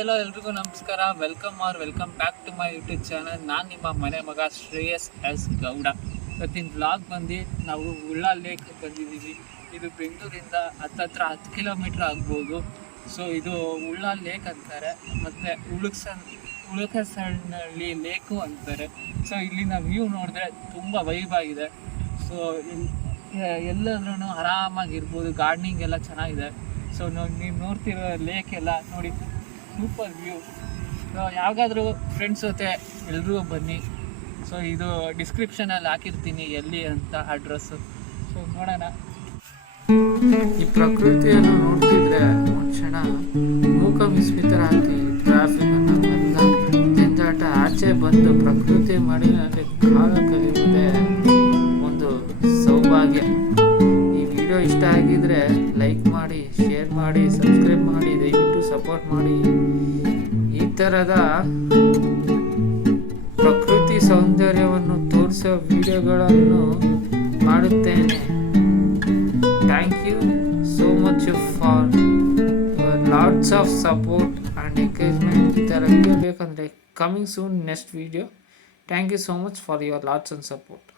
ಎಲ್ರಿಗೂ ನಮಸ್ಕಾರ. Welcome back to my YouTube channel. ನಾನು ನಿಮ್ಮ ಮನೆ ಮಗ ಶ್ರೇಯಸ್ ಎಸ್ ಗೌಡ. ಇವತ್ತಿನ ವ್ಲಾಗ್ ಬಂದು ನಾವು ಉಳ್ಳಾ ಲೇಕ್ ಬಂದಿದ್ದೀವಿ. ಇದು ಬೆಂಗಳೂರಿಂದ ಹತ್ತತ್ರ 10 ಕಿಲೋಮೀಟ್ರ್ ಆಗ್ಬೋದು. ಸೊ ಇದು ಉಳ್ಳಾ ಲೇಕ್ ಅಂತಾರೆ, ಮತ್ತು ಉಳುಕಸನಹಳ್ಳಿ ಲೇಕು ಅಂತಾರೆ. ಸೊ ಇಲ್ಲಿನ ವ್ಯೂ ನೋಡಿದ್ರೆ ತುಂಬ ವೈಬ್ ಆಗಿದೆ. ಸೊ ಎಲ್ಲಾದ್ರೂ ಆರಾಮಾಗಿರ್ಬೋದು, ಗಾರ್ಡನಿಂಗ್ ಎಲ್ಲ ಚೆನ್ನಾಗಿದೆ. ಸೊ ನೀವು ನೋಡ್ತಿರೋ ಲೇಕ್ ಎಲ್ಲ ನೋಡಿ, ಸೂಪರ್ ವ್ಯೂ. ಯಾವಾಗಾದರೂ ಫ್ರೆಂಡ್ಸ್ ಜೊತೆ ಎಲ್ಲರೂ ಬನ್ನಿ. ಸೊ ಇದು ಡಿಸ್ಕ್ರಿಪ್ಷನಲ್ಲಿ ಹಾಕಿರ್ತೀನಿ ಎಲ್ಲಿ ಅಂತ ಅಡ್ರೆಸ್ಸು. ಸೊ ನೋಡೋಣ. ಈ ಪ್ರಕೃತಿಯನ್ನು ನೋಡ್ತಿದ್ರೆ ಒಂದು ಕ್ಷಣ ಮೂಕ ವಿಸ್ಮಿತರಾಗಿ ಟ್ರಾಫಿಕನ್ನು ಎಲ್ಲ ಜಂಜಾಟ ಆಚೆ ಬಂದು ಪ್ರಕೃತಿ ಮಡಿಲಿನಲ್ಲಿ ಕಾಲ ಕಲಿಯುವುದೇ ಒಂದು ಸೌಭಾಗ್ಯ. ಈ ವಿಡಿಯೋ ಇಷ್ಟ ಆಗಿದ್ರೆ ಲೈಕ್ ಮಾಡಿ, ಶೇರ್ ಮಾಡಿ, ಸಬ್ಸ್ಕ್ರೈಬ್ ಮಾಡಿ, ದಯವಿಟ್ಟು ಸಪೋರ್ಟ್ ಮಾಡಿ. ಈ ಥರದ ಪ್ರಕೃತಿ ಸೌಂದರ್ಯವನ್ನು ತೋರಿಸೋ ವಿಡಿಯೋಗಳನ್ನು ಮಾಡುತ್ತೇನೆ. Thank you so much for your lots of support and encouragement. ಈ ಥರ ವಿಡಿಯೋ ಬೇಕಂದರೆ coming soon next video. Thank you so much for your lots and support.